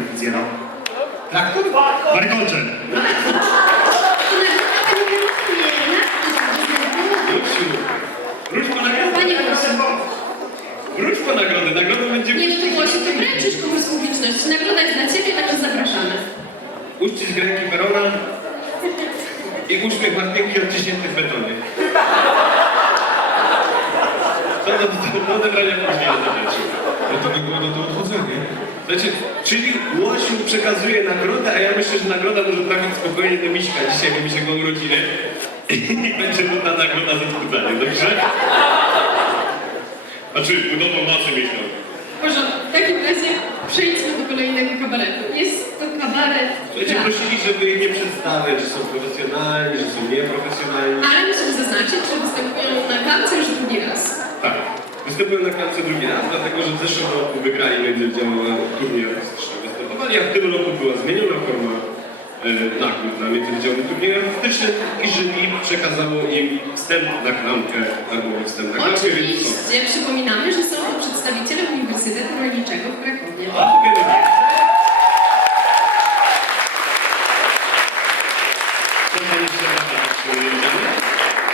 oficjera? Traktor? Warkolcze. Wróć po nagrodę. Panie Gosiu, Wróć po nagrodę. Nagrodą będzie... jeszcze Gosiu, to wręczysz komuś publiczności. Nagroda jest dla Ciebie, także zapraszamy. Uścisk ręki Barona i uśmiech markienki odciśnięty w betonie. Do odebrania później na rzeczy. No to wygląda to odchodzenie. Znaczy, czyli Łosiu przekazuje nagrodę, a ja myślę, że nagroda może trafić spokojnie do Miśka dzisiaj, bo Misiek ma urodziny. I będzie mu ta nagroda za wzbudzanie, dobrze? Znaczy, budową masy miesiąc. Może w takim razie przejdźmy do kolejnego kabaretu. Jest to kabaret Słuchajcie, rap. prosili, żeby ich nie przedstawiać, że są profesjonalni, że są nieprofesjonalni. Ale musimy zaznaczyć, że występują na klapce już drugi raz. Tak. Występują na klance drugi raz, dlatego że w zeszłym roku wygrali międzyoddziałowy turniej artystyczny. Występowali, a w tym roku była zmieniona forma nagród na międzyoddziałowym turnieju artystycznym i jury przekazało im wstęp na klamkę albo wstęp na klamkę, więc są. Oczywiście przypominamy, że są to przedstawiciele Uniwersytetu Rolniczego w Krakowie. A powiemy więcej.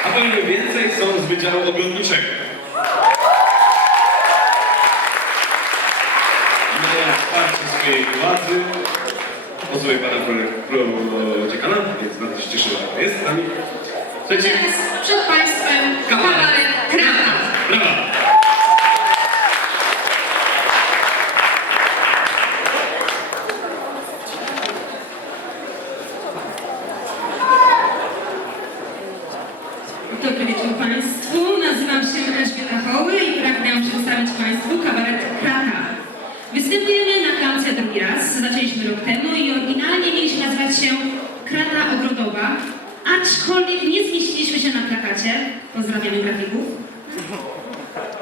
A powiemy więcej, są z Wydziału Ogrodniczego. Mają wsparcie swojej władzy, posłuchaj pana prodziekana, więc bardzo się cieszę, że pan jest z nami. Słuchajcie, Teraz przed Państwem kabaret Krata. brawa! Dobry wieczór Państwu. Nazywam się Elżbieta Hoły i pragnę przedstawić Państwu kabaret Krata. Występujemy na klamce drugi raz. Zaczęliśmy rok temu i oryginalnie mieliśmy nazywać się Krata Ogrodowa, aczkolwiek nie zmieściliśmy się na plakacie. Pozdrawiamy grafików.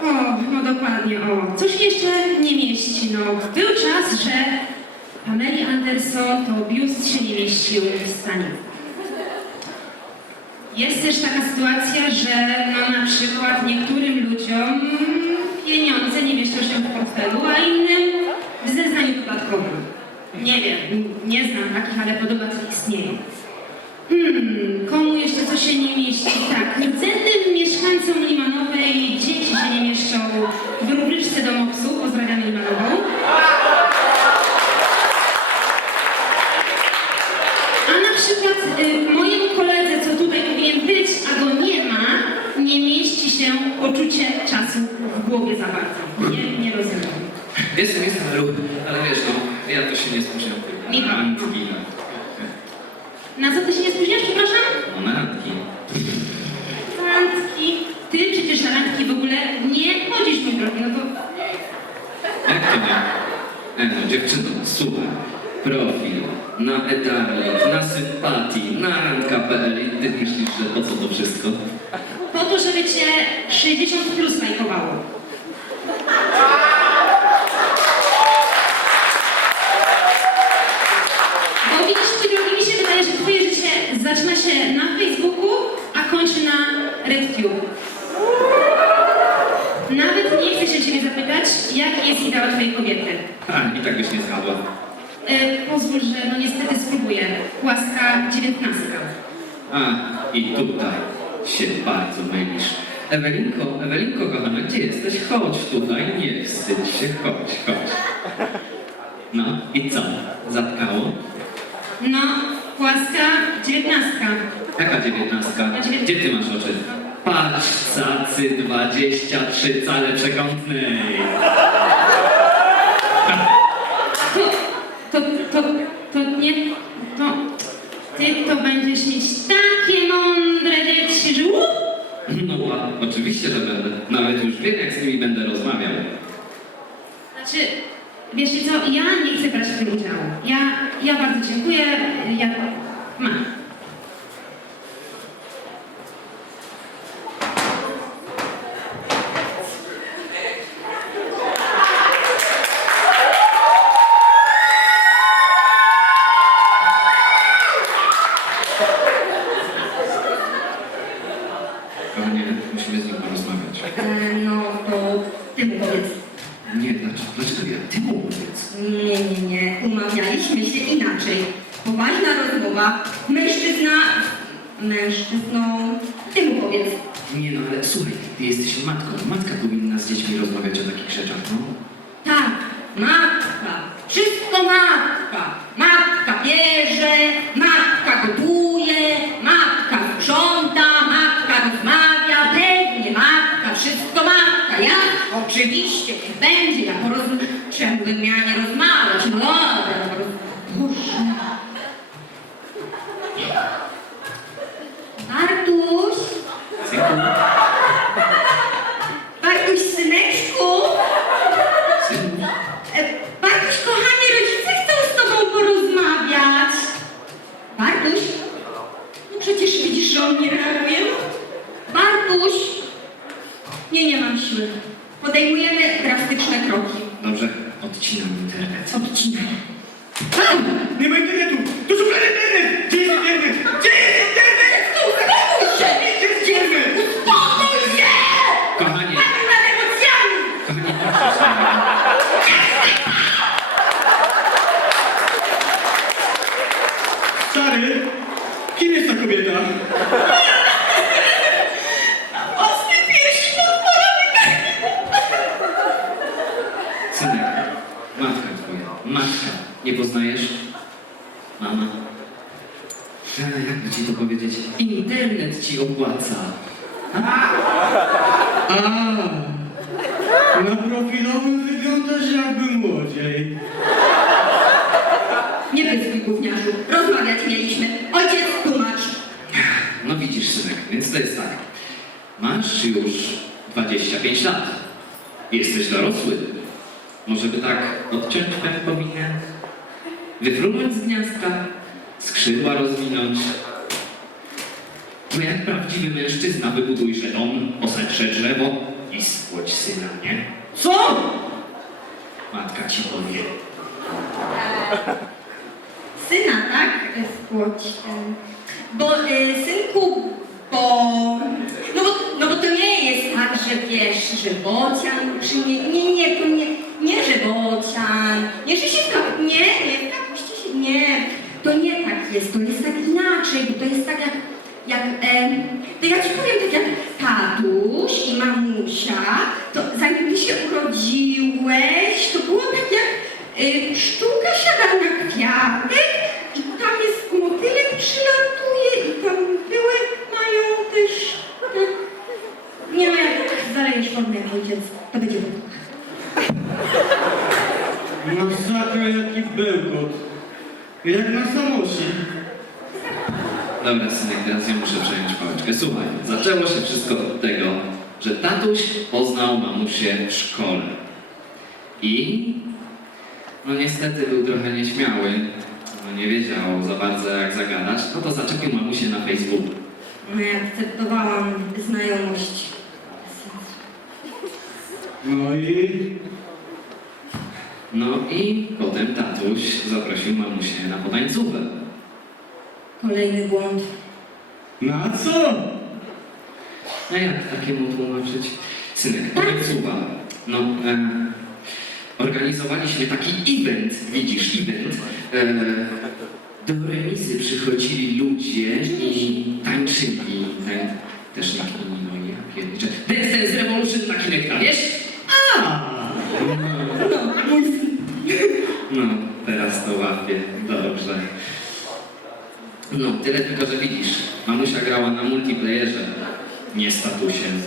O, no dokładnie, o. Coś jeszcze nie mieści, no. Był czas, że Pameli Anderson to biust się nie mieścił w stanie. Jest też taka sytuacja, że no, na przykład niektórym ludziom pieniądze nie mieszczą się w portfelu, a innym w zeznaniu podatkowym. Nie wiem, nie znam takich, ale podobno to istnieje. Komu jeszcze coś się nie mieści? Tak, rdzennym mieszkańcom Limanowej dzieci się nie mieszczą w rubryczce do MOPS-u. Pozdrawiamy Limanową. A na przykład mojemu koledze, co tutaj powinien być, a go nie ma, nie mieści się poczucie czasu w głowie za bardzo. Nie rozumiem. Jestem ruch, ale wiesz, no, ja to się nie spóźniam. Michał. Na randki. Na co ty się nie spóźniasz, przepraszam? No na randki. Randki. Ty przecież na randki w ogóle nie chodzisz, mój drogi, no to... Jak to nie? No dziewczyno, słuchaj. Profil, na etarnik, na sympatii, na randka.pl i ty myślisz, że po co to wszystko? Po to, żeby cię 60 plus lajkowało. Bo widzisz, mój drogi, mi się wydaje, że twoje życie zaczyna się na Facebooku, a kończy na RedTube. Nawet nie chcę się ciebie zapytać, jaki jest ideał twojej kobiety. A, i tak byś nie zgadła. Pozwól, że no niestety spróbuję. Łaska 19. A, i tutaj się bardzo mylisz. Ewelinko kochana, gdzie jesteś? Chodź tutaj, nie wstydź się, chodź. No i co? Zatkało? No, łaska 19. Jaka 19? Gdzie ty masz oczy? Patrz, cacy 23 cale przekątnej. To nie... Ty to będziesz mieć takie mądre dzieci, że... No, oczywiście, że będę. Nawet już wiem, jak z nimi będę rozmawiał. Znaczy, wiesz co, ja nie chcę brać w tym udziału. Ja bardzo dziękuję, ja mam. Kochanie, musimy z nim porozmawiać. No to ty mu powiedz. Nie, dlaczego ja? Ty mu powiedz. Nie. umawialiśmy się inaczej. Poważna rozmowa, mężczyzną, ty mu powiedz. Nie no, ale słuchaj, ty jesteś matką. Matka powinna z dziećmi rozmawiać o takich rzeczach, no. Tak, matka, wszystko matka. Matka bierze, matka gotuje, matka sprząta, matka rozmawia, pewnie matka, wszystko matka. Ja oczywiście, niech będzie, ja czemu bym miała nie rozmawiać? No dobra, Boże. Bartuś, Synku, Bartuś, syneczku. synku. Bartuś, kochani, rodzice chcą z tobą porozmawiać. Bartuś? No przecież widzisz, że on nie reaguje. Bartuś? Nie mam siły. Podejmujemy drastyczne kroki. Dobrze, odcinam internet. Odcinaj. Nie ma internetu! To szukany internet! Gdzie jest internet? Gdzie jest internet? Uspokój się! Uspokój się! Kochanie, Tak nad emocjami! kochanie, proszę się. Stary, kim jest ta kobieta? Ostry piersi podporowy. Synek, matka twoja, matka. Nie poznajesz? Mama. Jakby ci to powiedzieć? Internet ci opłaca. Na profilowym wyglądasz jakby młodziej. Nie pyskuj, gówniarzu. Rozmawiać mieliśmy. Ojciec, tłumacz. No widzisz, synek, więc to jest tak. Masz już 25 lat. Jesteś dorosły. Może by tak odciąć pępowinę? Wyfrunąć z gniazdka? Skrzydła rozwinąć? No jak prawdziwy mężczyzna wybudujże dom, posadźże drzewo i spłodź syna, nie? Co? Matka ci powie. Syna, tak? Spłoć. Synku, no bo to nie jest tak, że wiesz, że bocian przyjmie. Nie, to nie, że bocian. Nie, że się tak, nie, tak, puśćcie się, nie. To nie tak jest, to jest tak inaczej, bo to jest tak to ja ci powiem tak jak tatuś i mamusia, to zanim ty się urodziłeś, to było tak jak pszczółka siada na kwiatek i tam jest motylek przylatuje i tam mają też... Nie no, jak zalejesz formę jak ojciec, to będzie dobrze. Masakra jaki bełkot. Jak na samosie. Dobra, synek, teraz ja muszę przejąć pałeczkę. Słuchaj, zaczęło się wszystko od tego, że tatuś poznał mamusię w szkole. I no niestety był trochę nieśmiały, no nie wiedział za bardzo jak zagadać, no to zaczepił mamusię na Facebooku. No ja akceptowałam znajomość. No i... No i potem tatuś zaprosił mamusię na potańcówkę. Kolejny błąd. Na co? A jak takiemu tłumaczyć? Synek, potańcówa. No, organizowaliśmy taki event, widzisz, event. Do remizy przychodzili ludzie i tańczyli. Też na kini, no ja pierniczę. Dance Revolution na Kinecta, wiesz? No, teraz to łapię. Dobrze. No, tyle tylko, że widzisz, mamusia grała na multiplayerze, nie statusiem.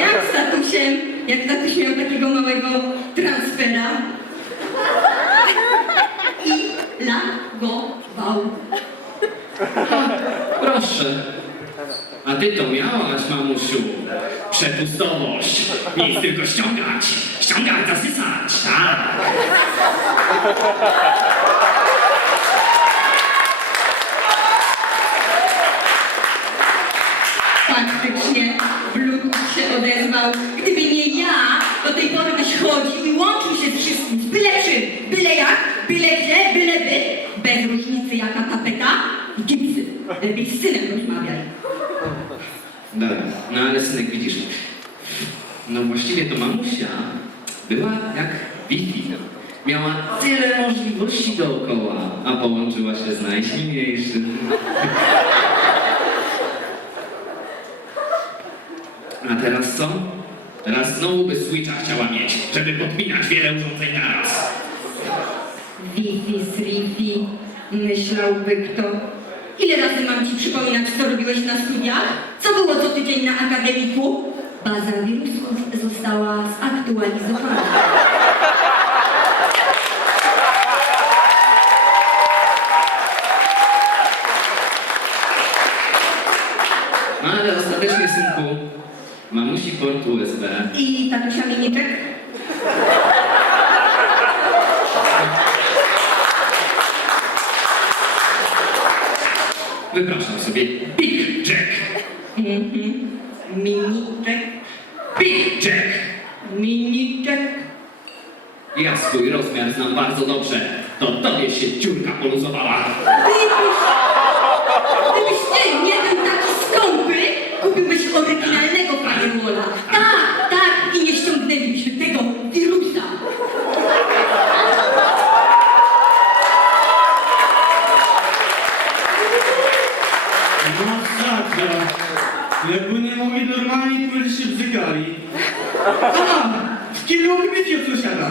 Jak z tatusiem? Jak tatuś miał takiego małego transfera i lagował. Proszę. A ty to miałaś, mamusiu. Przepustowość. Nic tylko ściągać. Ściągać, zasysać. Tak. Faktycznie Bluetooth się odezwał. Gdyby nie ja, do tej pory byś chodził i łączył się z wszystkim. Byle czym, byle jak, byle gdzie, byle by. Bez różnicy jaka tapeta i kim lepiej z synem rozmawiaj. Dobra, no ale synek, widzisz, no właściwie to mamusia była jak Wi-Fi. Miała tyle możliwości dookoła, a połączyła się z najsilniejszym. A teraz co? Teraz znowu by Switcha chciała mieć, żeby podpinać wiele urządzeń naraz. Wi-Fi z Wi-Fi, myślałby kto. Ile razy mam ci przypominać, co robiłeś na studiach? Co było co tydzień na akademiku? Baza wirusów została zaktualizowana. No ale ostatecznie, synku, mamusi port USB. I tatusia miniczek? Wypraszam sobie Big Jack. Miniczek, Big Jack. miniczek. Ja swój rozmiar znam bardzo dobrze. To tobie się dziurka poluzowała. Gdybyś ty nie był taki skąpy, kupiłbyś oryginalnego Firewola. Tak, tak, i nie ściągnęlibyśmy tego wirusa. Masakra. Jakby nie mogli normalnie, to by się bzykali. A, w kino odbicie od sąsiada.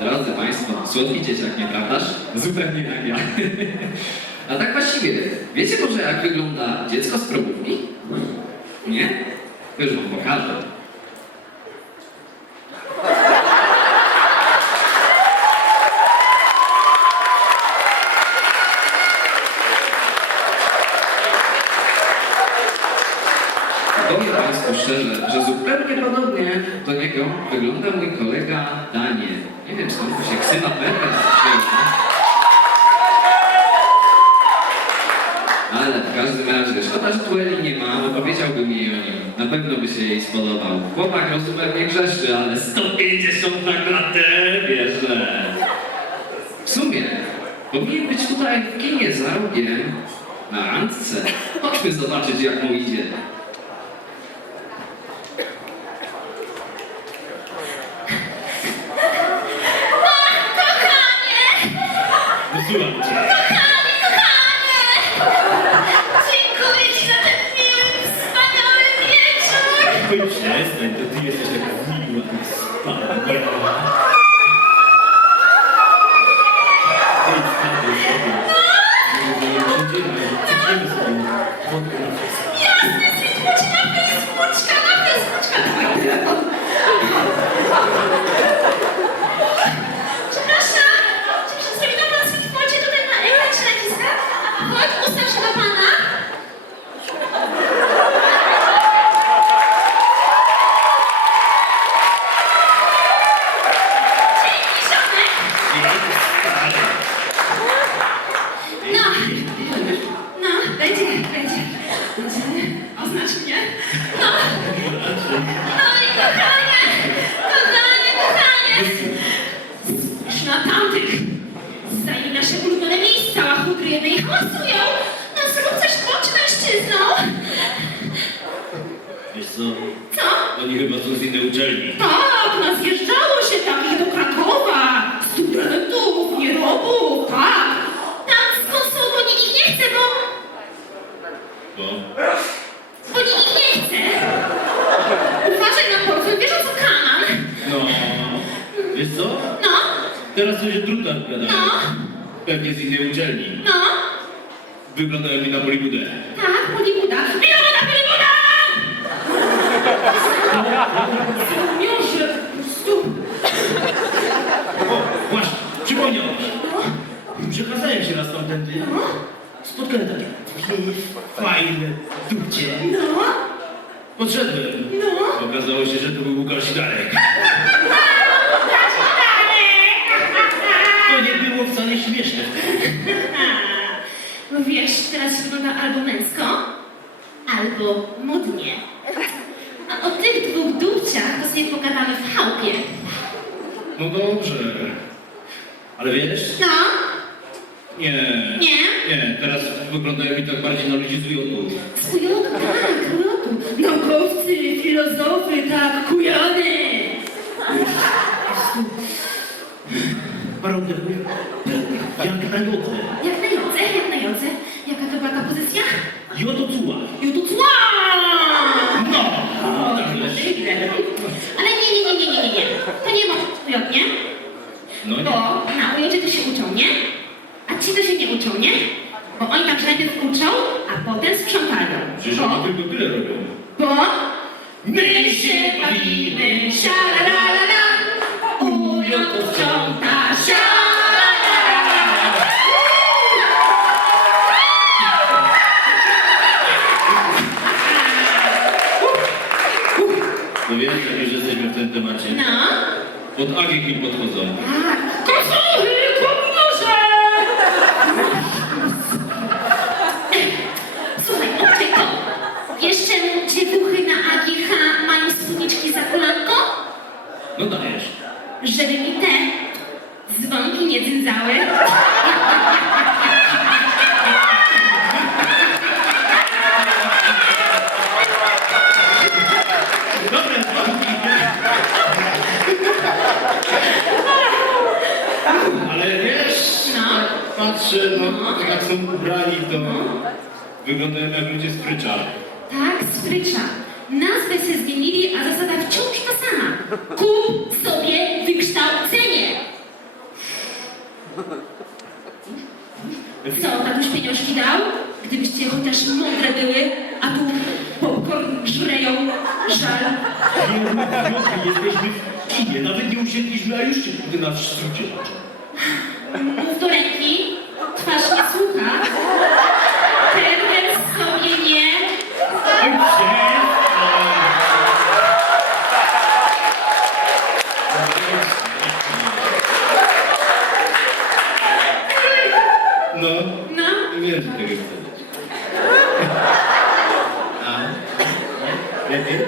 Drodzy Państwo, słodki dzieciak, nieprawdaż? Zupełnie jak ja. A tak właściwie, wiecie może jak wygląda dziecko z probówki? Nie? Już wam pokażę. Powiem Państwu szczerze, że zupełnie podobnie do niego wygląda mój kolega Daniel. Nie wiem, skąd mu się ksywa Perkins wzięła. Ale w każdym razie, szkoda, że tu Eli nie ma, bo powiedziałbym jej o nim. Na pewno by się jej spodobał. Chłopak rozumem nie grzeszy, ale 150 na klatę, wierzę. W sumie, powinien być tutaj w kinie za rogiem, na randce. Chodźmy zobaczyć, jak mu idzie. Wysyłam cię. Dziękuję Ci za ten miły, wspaniały wieczór! Oj, przestań, to ty jesteś taka miła i wspaniała. Oj, wstań sobie. Nie przejdziemy, przejdziemy sobie. Jasne, Switch, na Facebooczka, na Facebooczka! Przepraszam, czy przedstawiono Pan Switchbocie tutaj na ekran czy naciska? Chodź, ustaw się na Pana. Dzięki, ziomek. No, będzie. Oznacz mnie. No i kochanie. Spójrz na tamtych. Zajmij nasze ulubione miejsca, łachudry jednej hałasują. No zrób coś, bądź mężczyzną. Wiesz co? Co? Oni chyba są z innej uczelni. Tak, no zjeżdżało się takich do Krakowa. Studentów, nierobów, tak. Tam skąd są, bo nikt ich nie chce, bo nikt ich nie chce. Uważaj na portfel, wiesz o co kaman? No. Wiesz co? No, Teraz coś o drutach gadają. no, Pewnie z innej uczelni. no. Wyglądają mi na Polibudę. Tak, Polibuda. Milona Polibuda! Miusie, po prostu. O, właśnie, przypomniał mi. Przechadzałem się raz tamtędy. Spotkałem takie fajne dupcie. No, Podszedłem. no. Okazało się, że to był Łukasz Darek. To nie było wcale śmieszne. No wiesz, teraz się wygląda albo męsko, albo modnie. A o tych dwóch dupciach to sobie pogadamy w chałupie. No dobrze. Ale wiesz? No, Nie. nie? Nie, teraz wyglądają mi tak bardziej na ludzi z jodu. Z ujodu, tak, ujodu. naukowcy, filozofy, tak, kujony. Prawda, jak na jodze. Jak na jodze, jak na jodze. Jaka to była ta pozycja? Jodocuła. Jututła! No! Ale nie. To nie może być ujodnie, No bo nie. na ujodzie to się uczą, nie? A ci to się nie uczą, nie? Bo oni tam się najpierw uczą, a potem sprzątają. Przecież oni tylko tyle robią. Bo my się bawimy, sialalala, ujod sprząta, sialalala. No wiem, że już jesteśmy w tym temacie. No, Pod Agiem mi podchodzą. tak. Kosuchy, komórze! Słuchaj, odczekaj to. Wiesz czemu dziewuchy na AGH mają spódniczki za kolanko? No dajesz. Żeby mi te dzwonki nie dzyndały. Dobre dzwonki. Ale wiesz, No. patrzę, no, tak jak są ubrani, to wyglądają jak ludzie z Frycza. Tak, strycza. Nazwę się zmienili, a zasada wciąż ta sama. Kup sobie wykształcenie. Co, tatuś pieniążki dał? Gdybyście chociaż mądre były, a tu popcorn żreją, żal. Jesteśmy w kinie, nawet nie usiedliśmy, a już się tutaj na wstrzymcie. Mów do ręki, twarz nie słucha. Perwers sobie nie. No, No, wiem, że tego chcę. A? Lepiej?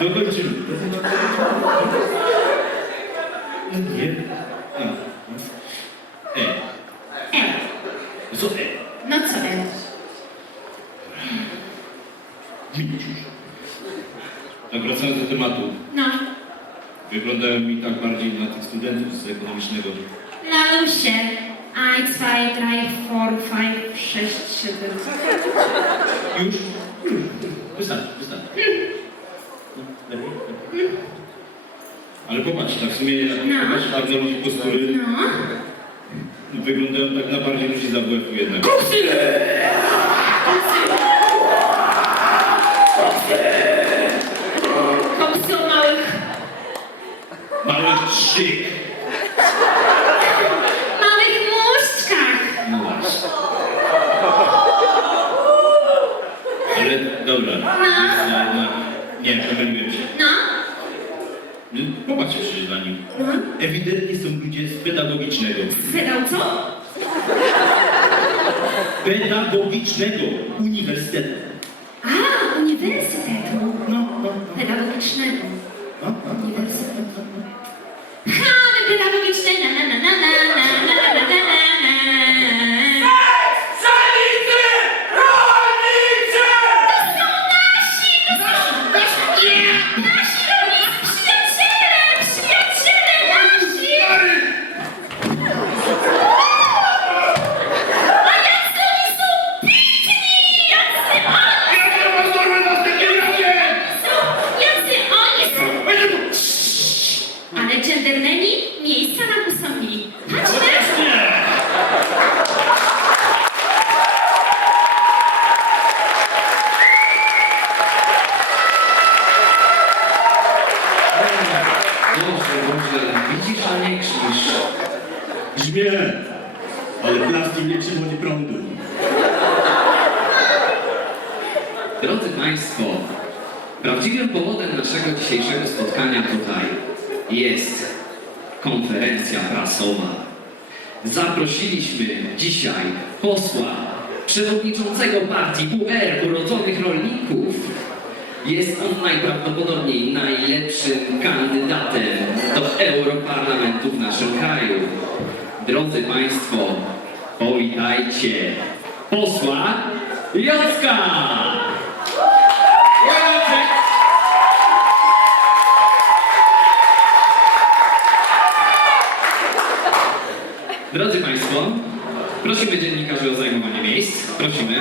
Dokończymy. No nie. A. E. Co e? no co Widzisz. Tak wracając do tematu. No, Wyglądają mi tak bardziej na tych studentów z ekonomicznego. na lusie. 1, 2, 3, 4, 5, 6, 7. Już? Wystarczy. No, lepiej? Ale popatrz, tak w sumie jak No. popatrz tak na ludzi postury, No. wyglądają tak na bardziej ludzi z AWF-u jednak. Koksy o małych, Mały szyk. małych muszczkach. No właśnie. Ale dobra. Nie, pomyliłem się. No, Popatrzcie przecież na nich. no. Ewidentnie są ludzie z pedagogicznego. Wydał co? Pedagogicznego uniwersytetu. A, uniwersytetu. No. Pedagogicznego. No. Uniwersytetu. Ha, pedagogiczne, na. Ale dżentelmeni miejsca nam ustąpili. Chodźmy! Dobrze, widzisz, a nie krzycz. Grzmie, ale plastik nie przywodzi prądu. Drodzy Państwo, prawdziwym powodem naszego dzisiejszego spotkania tutaj jest konferencja prasowa. Zaprosiliśmy dzisiaj posła przewodniczącego partii UR Urodzonych Rolników. Jest on najprawdopodobniej najlepszym kandydatem do Europarlamentu w naszym kraju. Drodzy Państwo, powitajcie posła Jocka! Jacek! Drodzy Państwo, prosimy dziennikarzy o zajmowanie miejsc. Prosimy.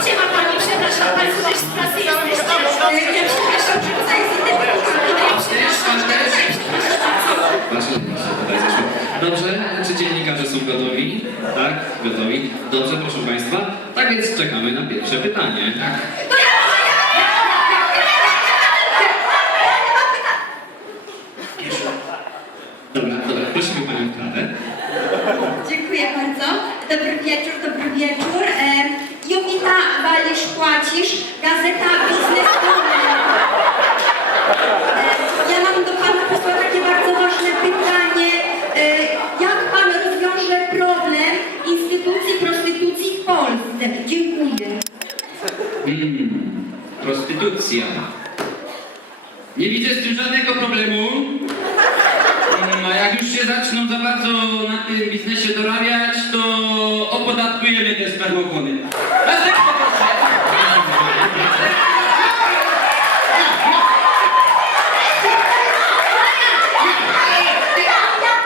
Gdzie ma pani, przepraszam bardzo, też z prasy jesteście. Ja przepraszam, że tutaj Wasze się tutaj zeszło. Dobrze, czy dziennikarze są gotowi? Tak, gotowi. Dobrze, proszę Państwa. Tak więc czekamy na pierwsze pytanie. Dobra, prosimy Panią w klatę. Dziękuję bardzo. Dobry wieczór, dobry wieczór. Jowita Walisz Płacisz, Gazeta Biznes.com. Ja mam do Pana posła takie bardzo ważne pytanie. Jak Pan rozwiąże problem instytucji prostytucji w Polsce? Dziękuję. Prostytucja. Nie widzę z tym żadnego problemu. A jak już się zaczną za bardzo na tym biznesie dorabiać, to opodatkujemy te spermokłony. Następne proszę.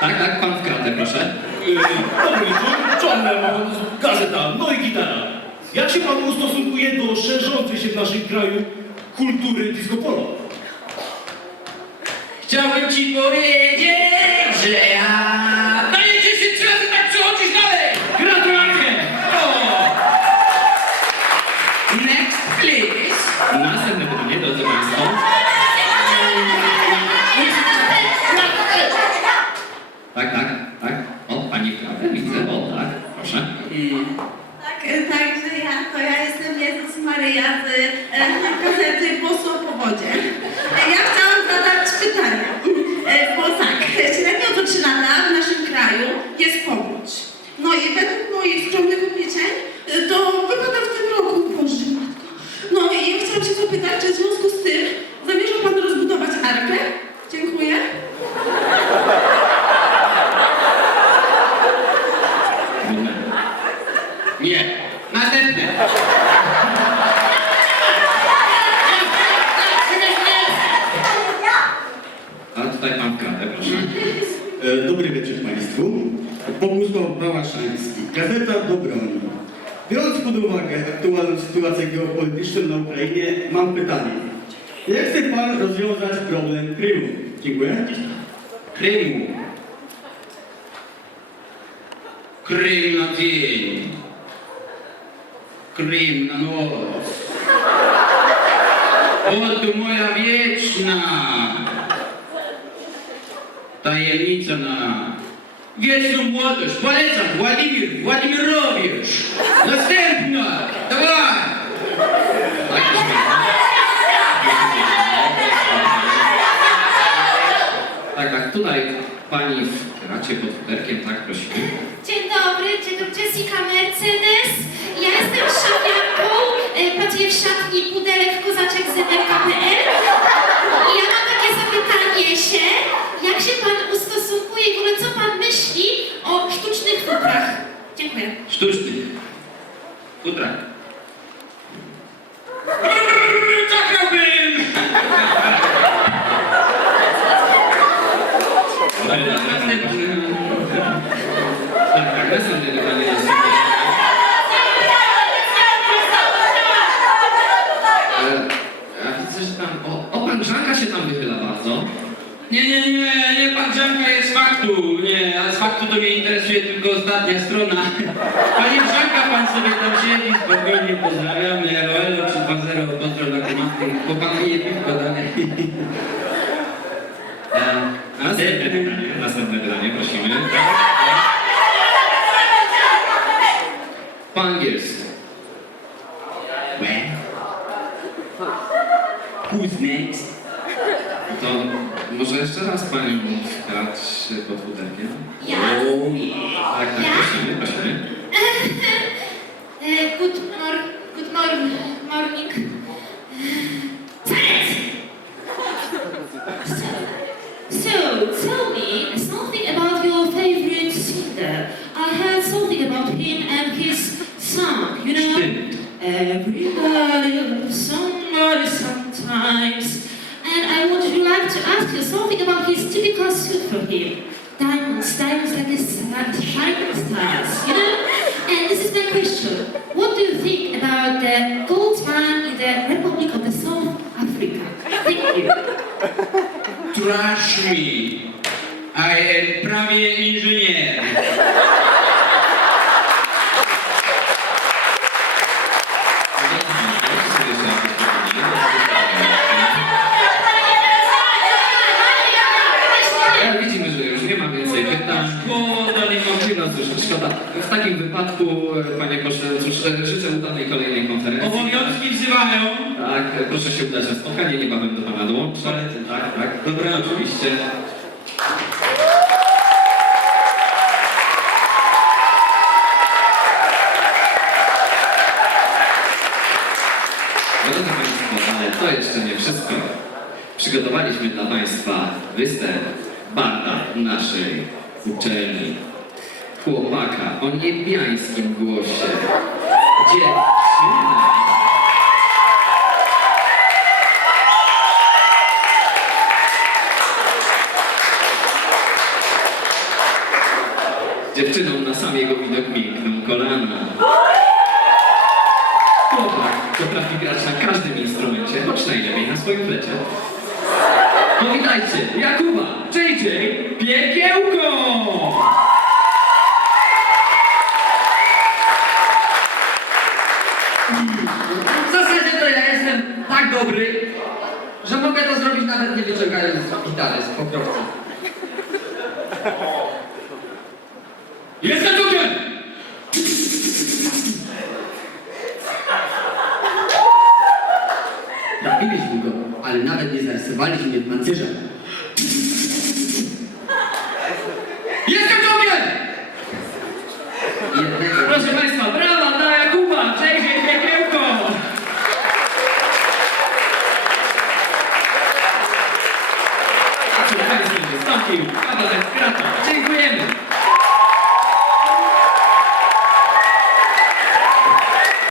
Tak, pan w kratę, proszę. Dobry wieczór, John Lemon, gazeta, no i gitara. Jak się Pan ustosunkuje do szerzącej się w naszym kraju kultury disco polo? Chciałbym ci powiedzieć, że ja... Dajecie się 3 razy tak przechodzić dalej! Gratulacje! Next, please. Następne pytanie, drodzy Państwo. Tak. O, Pani w klatę, widzę. O, tak, proszę. Także ja jestem Jezus Maryja z gazety Posło po wodzie. Ja chciałam zadać pytanie, bo tak, średnio co 3 lata w naszym kraju jest powódź. No i według moich skromnych obliczeń to wypada w tym roku, Boże matko. No i ja chciałam się zapytać, czy w związku z tym zamierza Pan rozbudować Arkę? Dziękuję. Nie. Następne. A tutaj pan w kratę, proszę. Dobry wieczór Państwu. Bogusław Bałaszański, Gazeta do broni. Biorąc pod uwagę aktualną sytuację geopolityczną na Ukrainie, mam pytanie. Jak chce Pan rozwiązać problem Krymu? Dziękuję. Krymu. Krym na dzień. Krym na noc. Oto moja wieczna tajemnica na wieczną młodość. Polecam, Władimirowicz. Następna, dawaj. Tak, tutaj pani w kracie pod futerkiem, tak, prosimy. Dzień dobry, Jessica Mercedes. Ja jestem szafianką, pracuję w szatni Pudelek Kozaczek z MRK.pl. I ja mam takie zapytanie się, jak się Pan ustosunkuje i w ogóle co Pan myśli o sztucznych futrach? Dziękuję. Sztuczny. Futra. Czekałbym! Tak, następne pytanie jest... Ja widzę, że tam... O, pan Grzanka się tam wychyla bardzo. Nie, pan Grzanka jest z faktu. Nie, a z faktu to mnie interesuje tylko ostatnia strona. Panie Grzanka, pan sobie tam siedzi, spokojnie pozdrawiam. Elo, 320, pozdrow dla kumaty. Po pan pije piwko dalej. Następne pytanie, prosimy. Po angielsku. Where? Who's next? To może jeszcze raz panią wgrać pod futerkiem? Ja? Tak, prosimy. Good morning. So, tell me something about your something about him and his song, you know? Sztywny. Everybody loves somebody sometimes. And I would like to ask you something about his typical suit for him. Diamonds like a shining stars, you know? And this is my question. What do you think about the gold man in the Republic of the South Africa? Thank you. Trust me, I am prawie inżynier. Ale widzimy, że już nie ma więcej pytań. Szkoda, nie ma chwila, cóż, szkoda. W takim wypadku, panie pośle, cóż, życzę udanej kolejnej konferencji. Obowiązki wzywają. Tak, proszę się udać na spotkanie, niebawem do pana dołączę. Tak. Dobra, oczywiście. Drodzy Państwo, ale to jeszcze nie wszystko. Przygotowaliśmy dla Państwa występ barda naszej uczelni. Chłopaka o niebiańskim głosie. Dziewczyna. Dziewczyną na sam jego widok miękną kolana. Chłopak potrafi grać na każdym instrumencie, choć najlepiej na swoim flecie. Powitajcie, Jakuba, JJ, Piekiełko! W zasadzie to ja jestem tak dobry, że mogę to zrobić nawet nie wyciągając gitary z pokrowca. Jestem tutaj! Trafiliśmy go, ale nawet nie zarysowaliśmy pancerza. Jestem tutaj! Jednego Proszę Państwa, brawa dla Jakuba, JJ, Piekiełko! A przed Państwem wystąpił kabaret Krata. Dziękujemy!